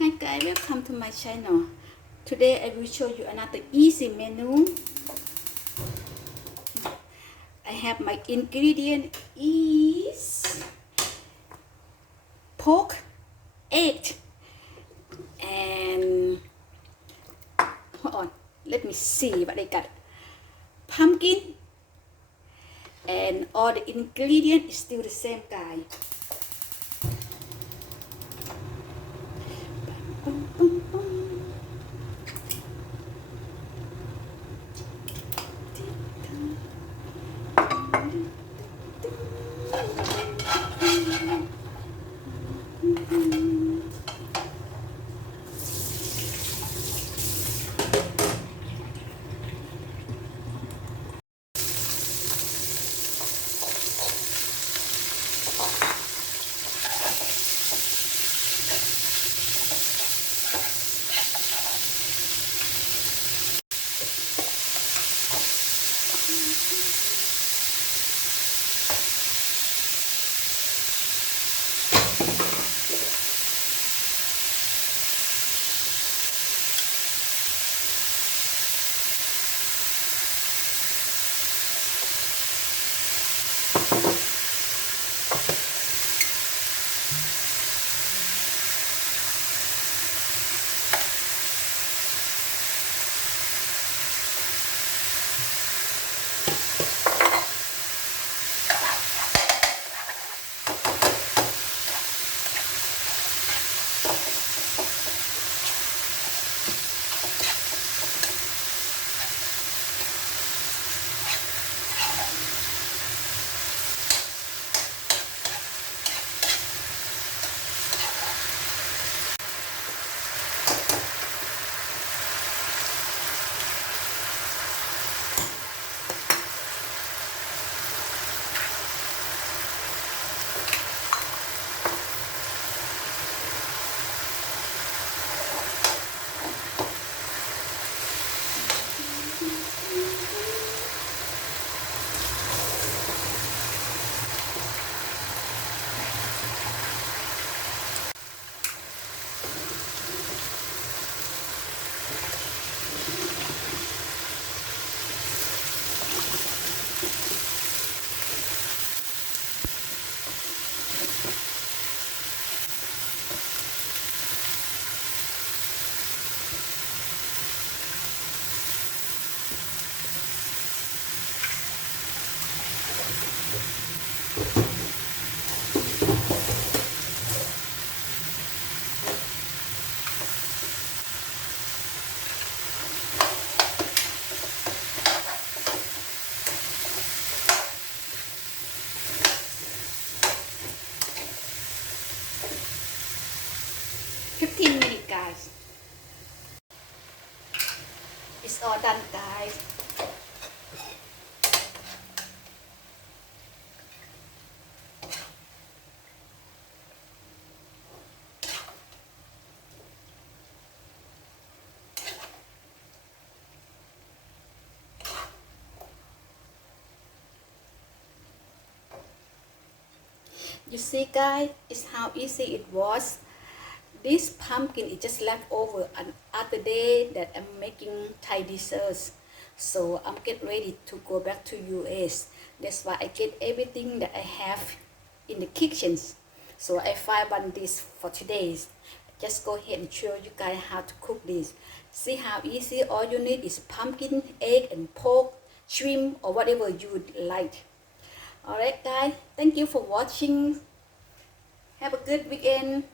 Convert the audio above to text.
Hi guys, welcome to my channel. Today I will show you another easy menu. I have my ingredient is pork, egg, and hold on, let me see what I got. Pumpkin, and all the ingredient is still the same, guys. $15, guys. It's all done, guys. You see, guys, it's how easy it was. This pumpkin is just left over another day that I'm making Thai desserts. So I'm getting ready to go back to U.S. That's why I get everything that I have in the kitchens. So I find one this for today. Just go ahead and show you guys how to cook this. See how easy. All you need is pumpkin, egg, and pork, shrimp, or whatever you would like. Alright guys, thank you for watching. Have a good weekend.